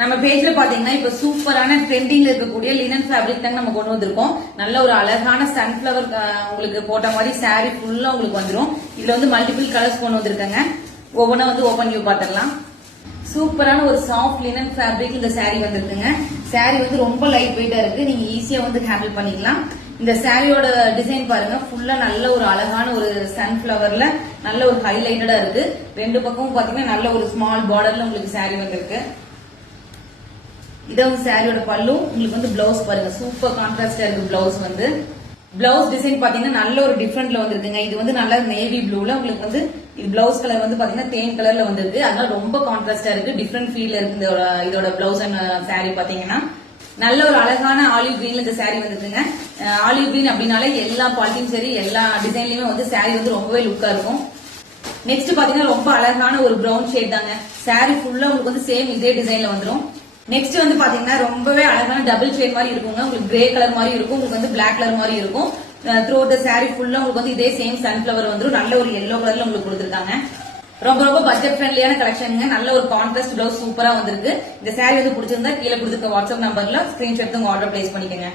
நம்ம பேஜ்ல பாத்தீங்கன்னா இப்ப சூப்பரான ட்ரெண்டிங்ல இருக்கக்கூடிய லினன் ஃபேப்ரிக் தான் நம்ம கொண்டு வந்திருக்கோம். நல்ல ஒரு அழகான சன்ஃபிளவர் உங்களுக்கு போட்ட மாதிரி சாரி ஃபுல்லா உங்களுக்கு வந்துரும். இதுல வந்து மல்டிபிள் கலர்ஸ் கொண்டு வந்திருக்காங்க. ஒவ்வொன்னா வந்து ஓபன் வியூ பாத்திரலாம். சூப்பரான ஒரு சாஃப்ட் லினன் ஃபேப்ரிக் இந்த சாரி வந்திருக்குங்க. சாரி வந்து ரொம்ப லைட் வெயிட்டா இருக்கு. நீங்க ஈஸியா வந்து ஹேண்டில் பண்ணிக்கலாம். இந்த சாரியோட டிசைன் பாருங்க, ஃபுல்லா நல்ல ஒரு அழகான ஒரு சன்ஃபிளவர்ல நல்ல ஒரு ஹைலைட்டடா இருக்கு. ரெண்டு பக்கமும் பாத்தீங்கன்னா நல்ல ஒரு ஸ்மால் பார்டர்ல உங்களுக்கு சாரி வந்திருக்கு. இதான் சாரியோட பல்லு. உங்களுக்கு வந்து பிளவுஸ் பாருங்க, சூப்பர் கான்ட்ராஸ்டா இருக்கு. பிளவுஸ் வந்து பிளவுஸ் டிசைன் பாத்தீங்கன்னா நல்ல ஒரு டிஃபரெண்ட்ல வந்திருக்குங்க. இது வந்து நல்ல நேவி ப்ளூல உங்களுக்கு வந்து இது பிளவுஸ் கலர் வந்து பாத்தீங்கன்னா தேன் கலர்ல வந்திருக்கு. அதனால ரொம்ப கான்ட்ராஸ்டா இருக்கு, டிஃபரெண்ட் ஃபீல்ல இருக்கு இதோட பிளவுஸ் அண்ட் சாரி பாத்தீங்கன்னா. நல்ல ஒரு அழகான ஆலிவ் கிரீன்ல இந்த சாரி வந்துருக்குங்க. ஆலிவ் கிரீன் அப்படின்னாலே எல்லா குவாலிட்டியும் சரி எல்லா டிசைன்லயுமே வந்து சாரி வந்து ரொம்பவே லுக்கா இருக்கும். நெக்ஸ்ட் பாத்தீங்கன்னா ரொம்ப அழகான ஒரு பிரவுன் ஷேட் தாங்க. சாரி ஃபுல்லா உங்களுக்கு வந்து சேம் இதே டிசைன்ல வந்துடும். நெக்ஸ்ட் வந்து பாத்தீங்கன்னா ரொம்பவே அழகான டபுள் ஷேட் மாதிரி இருக்குங்க. உங்களுக்கு கிரே கலர் மாதிரி இருக்கும், உங்களுக்கு வந்து பிளாக் கலர் மாதிரி இருக்கும். த்ரூ த சாரி ஃபுல்லா உங்களுக்கு வந்து இதே சேம் சன்ஃபிளவர் வந்துடும். நல்ல ஒரு எல்லோ கலர்ல உங்களுக்கு கொடுத்துருக்காங்க. ரொம்ப ரொம்ப பட்ஜெட் ஃப்ரெண்ட்லியான கலெக்ஷனுங்க. நல்ல ஒரு கான்ட்ராஸ்ட் பிளவுஸ் சூப்பரா வந்திருக்கு. இந்த சாரி வந்து பிடிச்சிருந்தா கீழே கொடுத்துருக்க வாட்ஸ்அப் நம்பர்ல ஸ்கிரீன்ஷாட் உங்க ஆர்டர் பிளேஸ் பண்ணிக்கோங்க.